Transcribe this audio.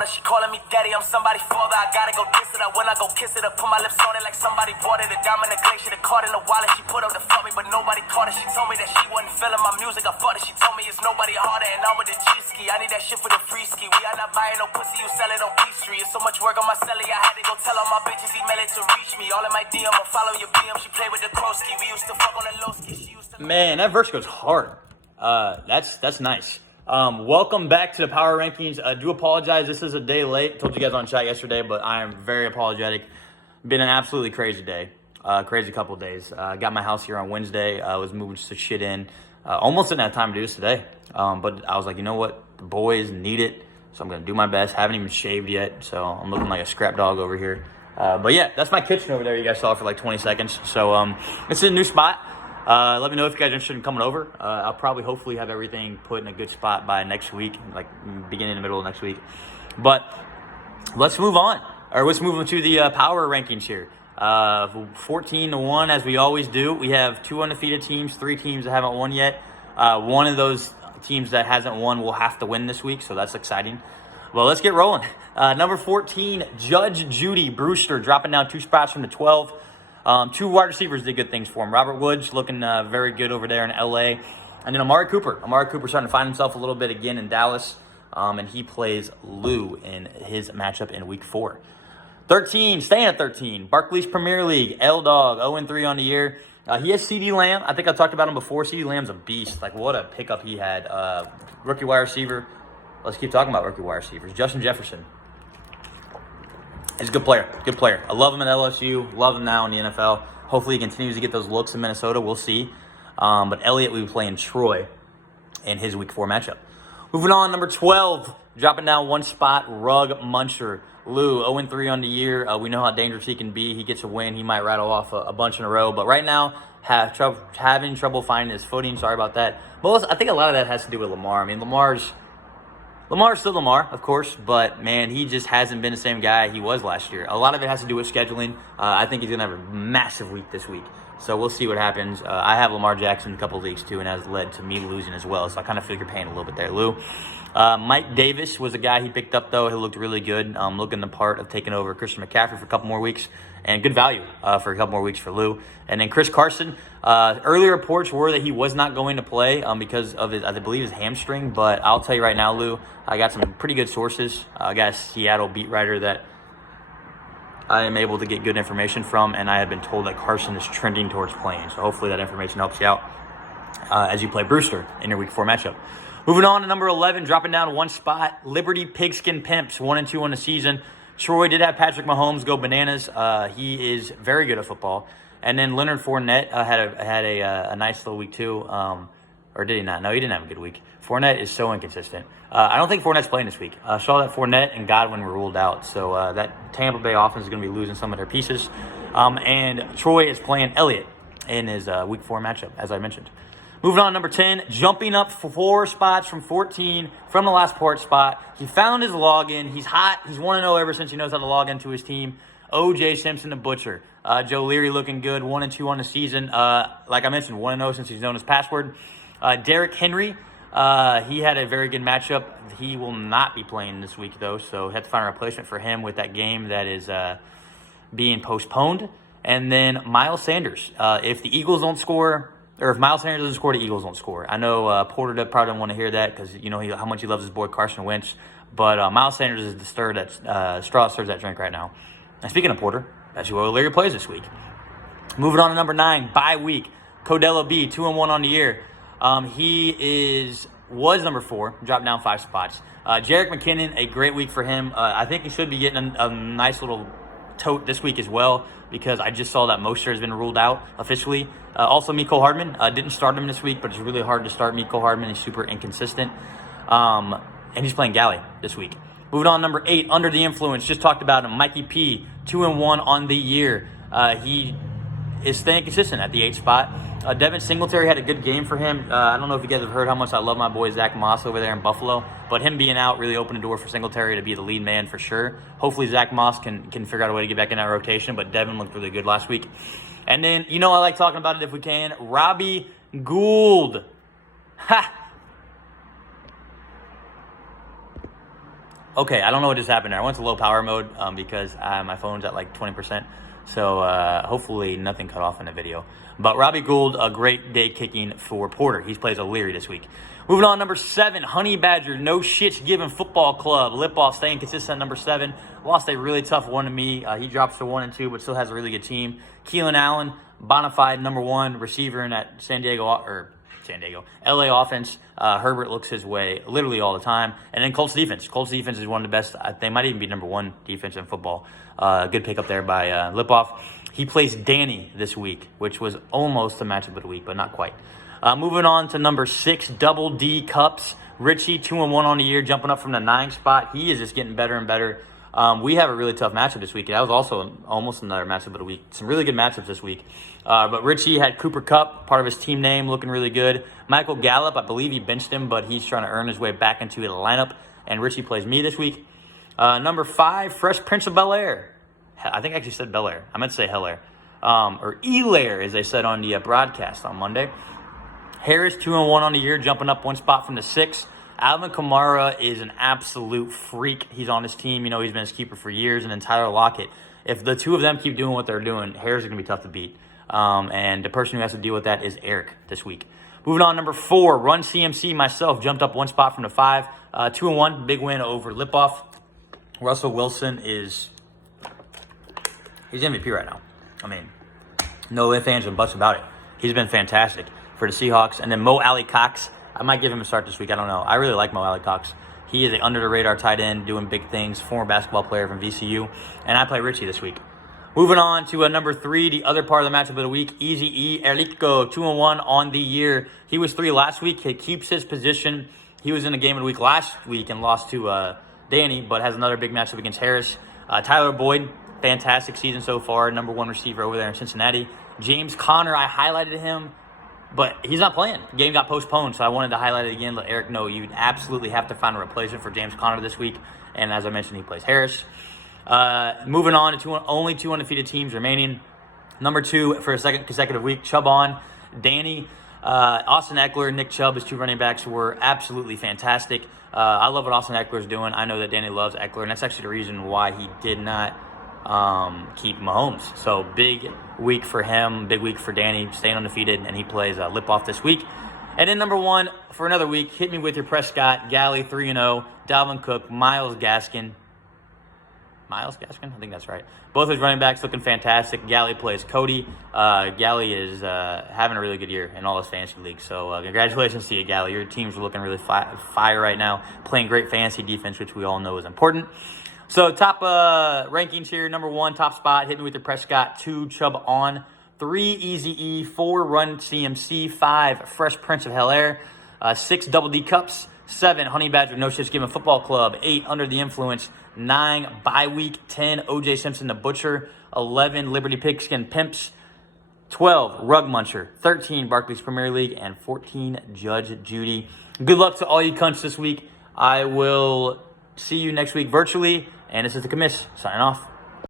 daughter, she calling me daddy. I'm somebody's father. I gotta go kiss it up. When I go kiss it up, put my lips on it like somebody bought it. A diamond, a glacier, the card in the wallet. She put up to fuck me, but nobody caught it. She told me that she wasn't feeling my music. I fought it. She told me it's nobody harder, and I'm with the G-ski. I need that shit for the free ski. We are not buying no pussy, you sell it on P-Street. It's so much work on my celly, I had to go tell all my bitches email it to reach me. All in my DM, I'll follow your BM. She play with the Krosky. We used to fuck on the low ski. She used to... Man, that verse goes hard. That's nice. Welcome back to the Power Rankings. I do apologize. This is a day late. Told you guys on chat yesterday, but I am very apologetic. Been an absolutely crazy day. Crazy couple of days. Got my house here on Wednesday. I was moving some shit in. Almost didn't have time to do this today. But I was like, you know what? The boys need it. So I'm going to do my best. Haven't even shaved yet. So I'm looking like a scrap dog over here. But yeah, that's my kitchen over there. You guys saw it for like 20 seconds. So it's a new spot. Let me know if you guys are interested in coming over. I'll probably hopefully have everything put in a good spot by next week, like beginning and middle of next week. But let's move on. Or let's move on to the power rankings here. 14-1 as we always do. We have 2 undefeated teams, 3 teams that haven't won yet. One of those teams that hasn't won will have to win this week, so that's exciting. Well, let's get rolling. Number 14, Judge Judy Brewster, dropping down 2 spots from the 12. 2 wide receivers did good things for him. Robert Woods looking very good over there in LA. And then Amari Cooper. Amari Cooper starting to find himself a little bit again in Dallas. And he plays Lou in his matchup in week 4. 13, staying at 13. Barclays Premier League, L-Dog, 0-3 on the year. He has CeeDee Lamb. I think I talked about him before. CeeDee Lamb's a beast. Like, what a pickup he had. Rookie wide receiver. Let's keep talking about rookie wide receivers. Justin Jefferson. He's a good player. Good player. I love him at LSU. Love him now in the NFL. Hopefully he continues to get those looks in Minnesota. We'll see. But Elliott will be playing Troy in his week 4 matchup. Moving on, number 12. Dropping down 1 spot, Rug Muncher. Lou, 0-3 on the year. We know how dangerous he can be. He gets a win. He might rattle off a bunch in a row. But right now, having trouble finding his footing. Sorry about that. But I think a lot of that has to do with Lamar. I mean, Lamar's still Lamar, of course, but, man, he just hasn't been the same guy he was last year. A lot of it has to do with scheduling. I think he's going to have a massive week this week. So we'll see what happens. I have Lamar Jackson in a couple of leagues, too, and has led to me losing as well. So I kind of feel your pain a little bit there, Lou. Mike Davis was a guy he picked up, though. He looked really good, looking the part of taking over Christian McCaffrey for a couple more weeks. And good value for a couple more weeks for Lou. And then Chris Carson. Earlier reports were that he was not going to play because of his, I believe, his hamstring. But I'll tell you right now, Lou, I got some pretty good sources. I got a Seattle beat writer that I am able to get good information from. And I have been told that Carson is trending towards playing. So hopefully that information helps you out as you play Brewster in your week 4 matchup. Moving on to number 11, dropping down 1 spot. Liberty Pigskin Pimps, 1-2 on the season. Troy did have Patrick Mahomes go bananas. He is very good at football. And then Leonard Fournette had a nice little week too. Or did he not? No, he didn't have a good week. Fournette is so inconsistent. I don't think Fournette's playing this week. I saw that Fournette and Godwin were ruled out. So that Tampa Bay offense is going to be losing some of their pieces. And Troy is playing Elliott in his week 4 matchup, as I mentioned. Moving on, number 10, jumping up 4 spots from 14 from the last port spot. He found his login. He's hot. He's 1-0 ever since he knows how to log into his team. O.J. Simpson, the Butcher. Joe Leary looking good, 1-2 on the season. Like I mentioned, 1-0 since he's known his password. Derrick Henry, he had a very good matchup. He will not be playing this week, though, so we have to find a replacement for him with that game that is being postponed. And then Miles Sanders. If the Eagles don't score... Or if Miles Sanders doesn't score, the Eagles don't score. I know Porter probably doesn't want to hear that because you know how much he loves his boy Carson Wentz. But Miles Sanders is the straw that stirs that drink right now. And speaking of Porter, that's who O'Leary plays this week. Moving on to number 9, bye week. Codella B, 2-1 on the year. He was number 4, dropped down 5 spots. Jerick McKinnon, a great week for him. I think he should be getting a nice little tote this week as well because I just saw that Mostert has been ruled out officially. Also, Mecole Hardman. Didn't start him this week, but it's really hard to start Mecole Hardman. He's super inconsistent. And he's playing Galley this week. Moving on, number 8, Under the Influence. Just talked about him. Mikey P, 2-1 on the year. He is staying consistent at the 8 spot. Devin Singletary had a good game for him. I don't know if you guys have heard how much I love my boy Zach Moss over there in Buffalo, but him being out really opened the door for Singletary to be the lead man for sure. Hopefully Zach Moss can figure out a way to get back in that rotation, but Devin looked really good last week. And then, I like talking about it if we can, Robbie Gould. Ha! Okay, I don't know what just happened there. I went to low power mode because my phone's at like 20%. So hopefully nothing cut off in the video. But Robbie Gould, a great day kicking for Porter. He plays O'Leary this week. Moving on, number 7, Honey Badger, no shits given football club. Lip off staying consistent at number 7. Lost a really tough one to me. He drops to 1 and 2, but still has a really good team. Keelan Allen, bona fide number 1 receiver in that LA offense. Herbert looks his way literally all the time. And then Colts defense. Colts defense is one of the best. They might even be number 1 defense in football. Good pick up there by Lipoff. He plays Danny this week, which was almost a matchup of the week, but not quite. Moving on to number 6, Double D Cups. Richie, 2-1 on the year, jumping up from the 9 spot. He is just getting better and better. We have a really tough matchup this week. That was also almost another matchup of the week. Some really good matchups this week. But Richie had Cooper Kupp, part of his team name, looking really good. Michael Gallup, I believe he benched him, but he's trying to earn his way back into the lineup. And Richie plays me this week. Number 5, Fresh Prince of Bel-Air. I think I actually said Bel-Air. I meant to say Hell-Air. Or E-Lair, as they said on the broadcast on Monday. Harris, 2-1 on the year, jumping up 1 spot from the 6. Alvin Kamara is an absolute freak. He's on his team. You know, he's been his keeper for years. And then Tyler Lockett. If the two of them keep doing what they're doing, Harris is going to be tough to beat. And the person who has to deal with that is Eric this week. Moving on, number 4, Run CMC, myself, jumped up 1 spot from the 5. 2-1, big win over Lipoff. Russell Wilson he's MVP right now. I mean, no ifs, ands, and buts about it. He's been fantastic for the Seahawks. And then Mo Alley Cox, I might give him a start this week. I don't know. I really like Mo Alley Cox. He is an under-the-radar tight end doing big things, former basketball player from VCU. And I play Richie this week. Moving on to number 3, the other part of the matchup of the week, Easy E Erlico, 2-1 on the year. He was 3 last week. He keeps his position. He was in the game of the week last week and lost to Danny, but has another big matchup against Harris. Tyler Boyd, fantastic season so far, number 1 receiver over there in Cincinnati. James Conner, I highlighted him, but he's not playing. The game got postponed, so I wanted to highlight it again, let Eric know you absolutely have to find a replacement for James Conner this week. And as I mentioned, he plays Harris. Moving on to only 2 undefeated teams remaining. Number 2 for a second consecutive week, Chubb on. Danny, Austin Eckler, Nick Chubb, his 2 running backs were absolutely fantastic. I love what Austin Eckler is doing. I know that Danny loves Eckler, and that's actually the reason why he did not keep Mahomes. So big week for him, big week for Danny, staying undefeated, and he plays Lipoff this week. And then number 1 for another week, hit me with your Prescott, Galley 3-0, Dalvin Cook, Myles Gaskin, I think that's right. Both his running backs looking fantastic. Galley plays Cody. Galley is having a really good year in all his fantasy leagues. So congratulations to you, Galley. Your team's looking really fire right now, playing great fantasy defense, which we all know is important. So top rankings here. Number 1, top spot, hit me with your Prescott. 2, Chubb on. 3, Easy E. 4, Run CMC. 5, Fresh Prince of Bel-Air. 6, Double D Cups. 7, Honey Badger, No Shits Given Football Club. 8, Under the Influence. 9, Bye Week. 10, OJ Simpson the Butcher. 11, Liberty Pigskin Pimps. 12, Rug Muncher. 13, Barclays Premier League. And 14, Judge Judy. Good luck to all you cunts this week. I will see you next week virtually. And this is the commiss signing off.